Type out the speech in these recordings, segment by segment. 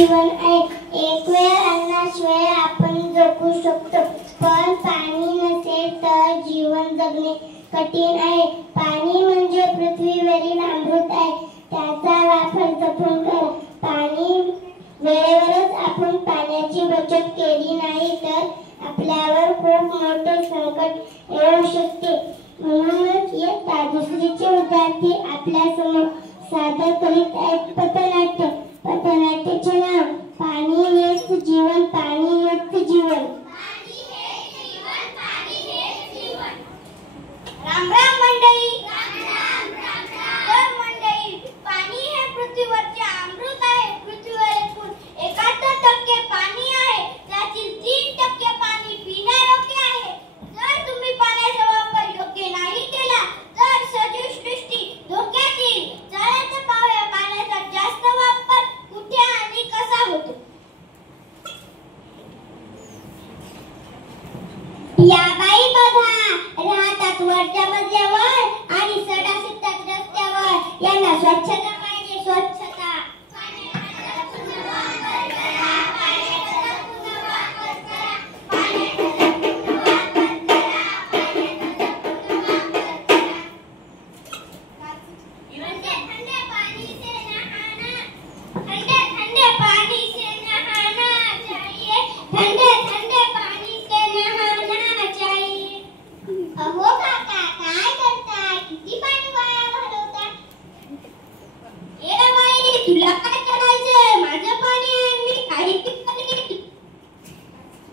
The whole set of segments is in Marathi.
जीवन आहे. एक वेळ अन्नाशिवाय आपण जगू शकतो, पण पाणी नसेल तर जीवन जगणे कठीण आहे. पाणी म्हणजे पृथ्वीवरील अमृत आहे. त्याचा वापर जपून करा. पाणी वेळेवरच आपण पाण्याची बचत केली नाही तर आपल्यावर खूप मोठे संकट येऊ शकते. म्हणूनच इयत्ता दुसरीचे विद्यार्थी आपल्या समोर सादर करीत आहेत पथनाट्य. पथनाट्याचे नाव पाणी हेच जीवन, पाणी हेच जीवन. राम राम मंडळी. तर मंडळी, पाणी हे पृथ्वीवरचे अमृत आहे. पृथ्वीवर एकूण 71% पाणी आहे. त्यातील 3% पाणी पिण्यायोग्य आहे. जर तुम्ही पाण्याचा वापर योग्य नाही केला तर सजीव सृष्टी धोक्यात येईल. चला पाहूया पाण्याचा जास्त वापर कुठे आणि कसा होतो. या बाई बघा, राहतात वरच्या मजल्यावर आणि सडा सुटतात रस्त्यावर. यांना स्वच्छता पाहिजे, स्वच्छता. तुला काय करायचंय? माझं पाणी आहे, मी काही करेन.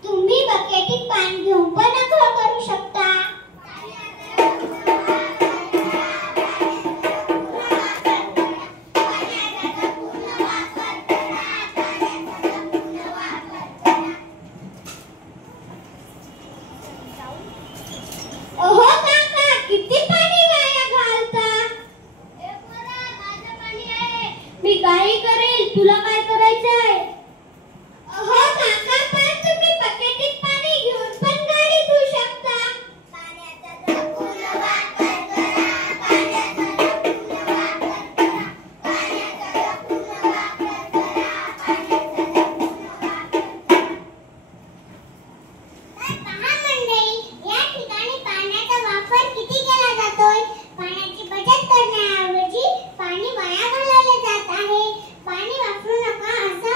तुम्ही बकेटीत पाणी घेऊन पण आंघोळ करू शकता. ओहो काका, किती पाणी वाया घालता. मी काही करेल, तुला काय करायचंय? हो काका, पण तुम्ही बकेटीत पाणी घेऊन पण गाडी धुवू शकता. पाण्याचा जपून वापर करा, पाण्याचा जपून वापर करा, पाण्याचा जपून वापर करा, पाण्याचा जपून वापर करा. पहा मंडळी, या ठिकाणी पाण्याचा वापर किती केला जातोय. पाण्याची बचत करण्याऐवजी पाणी वाया घालवले जात आहे. पाणी वापरू नका असा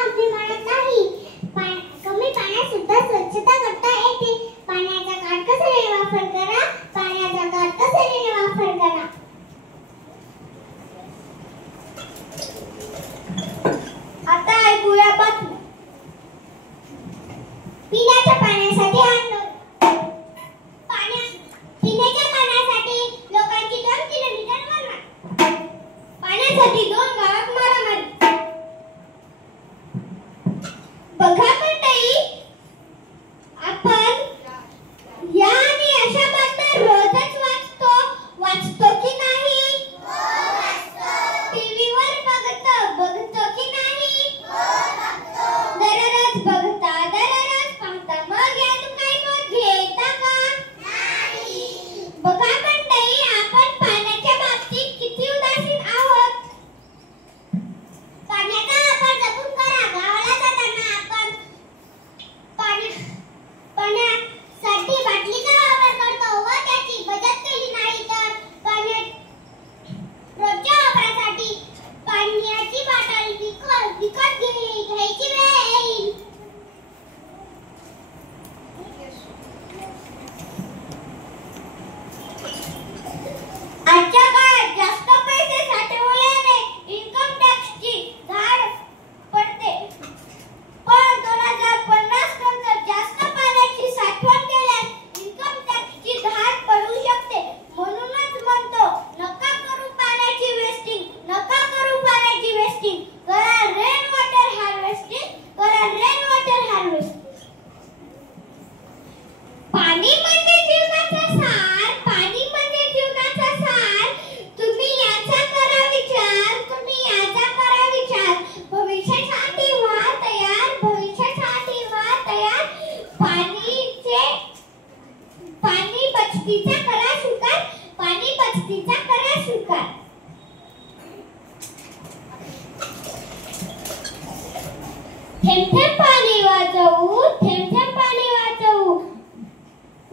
थेंब थेंब पाणी वाचवू, थेंब थेंब पाणी वाचवू,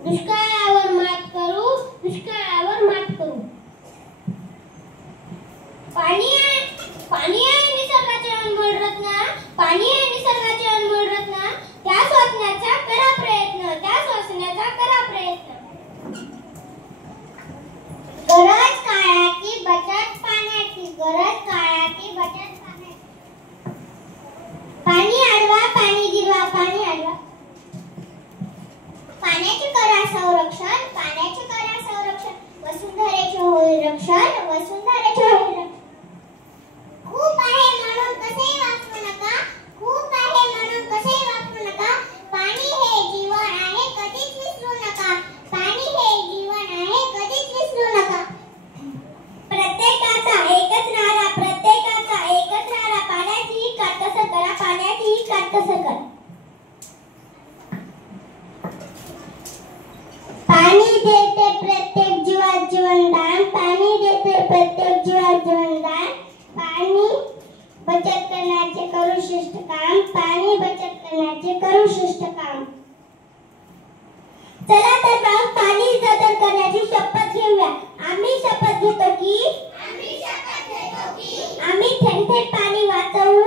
दुष्काळावर मात करू, दुष्काळावर मात करू. पाणी आहे निसर्गाचे अनमोल रत्न, पाणी आहे निसर्गाचे अनमोल रत्न, त्या वाचण्याचा करा प्रयत्न, त्या वाचण्याचा करा प्रयत्न. गरज काळाची बचत पाण्याची, गरज काळाची बचत पाण्याची. पाणी अडवा, पाणी जिरवा, पाणी अडवा. पाण्याचे करा संरक्षण, पाण्याचे करा संरक्षण, वसुंधरेचे होईल रक्षण, वसुंधरेचे होईल रक्षण. खूप आहे म्हणून कसेही वापरू नका, खूप आहे म्हणून कसेही वापरू नका. पाणी हे जीवन आहे, कधीच विसरू नका. पाणी हे जीवन आहे, कधीच विसरू नका. प्रत्येकाचा एकच नारा, प्रत्येकाचा एकच नारा, पाण्याची काटकसर करा, पाण्याची काटकसर करा. पाणी देते प्रत्येक जीवात जीवनदान, पाणी देते प्रत्येक जीवात जीवनदान. पाणी बचत करण्याचे करू श्रेष्ठ काम, पाणी बचत करण्याचे करू श्रेष्ठ काम. चला तर मग पाणी जतन करण्याची शपथ घेऊया. आम्ही शपथ घेतो की आम्ही थेंब थेंब पाणी वाचवू,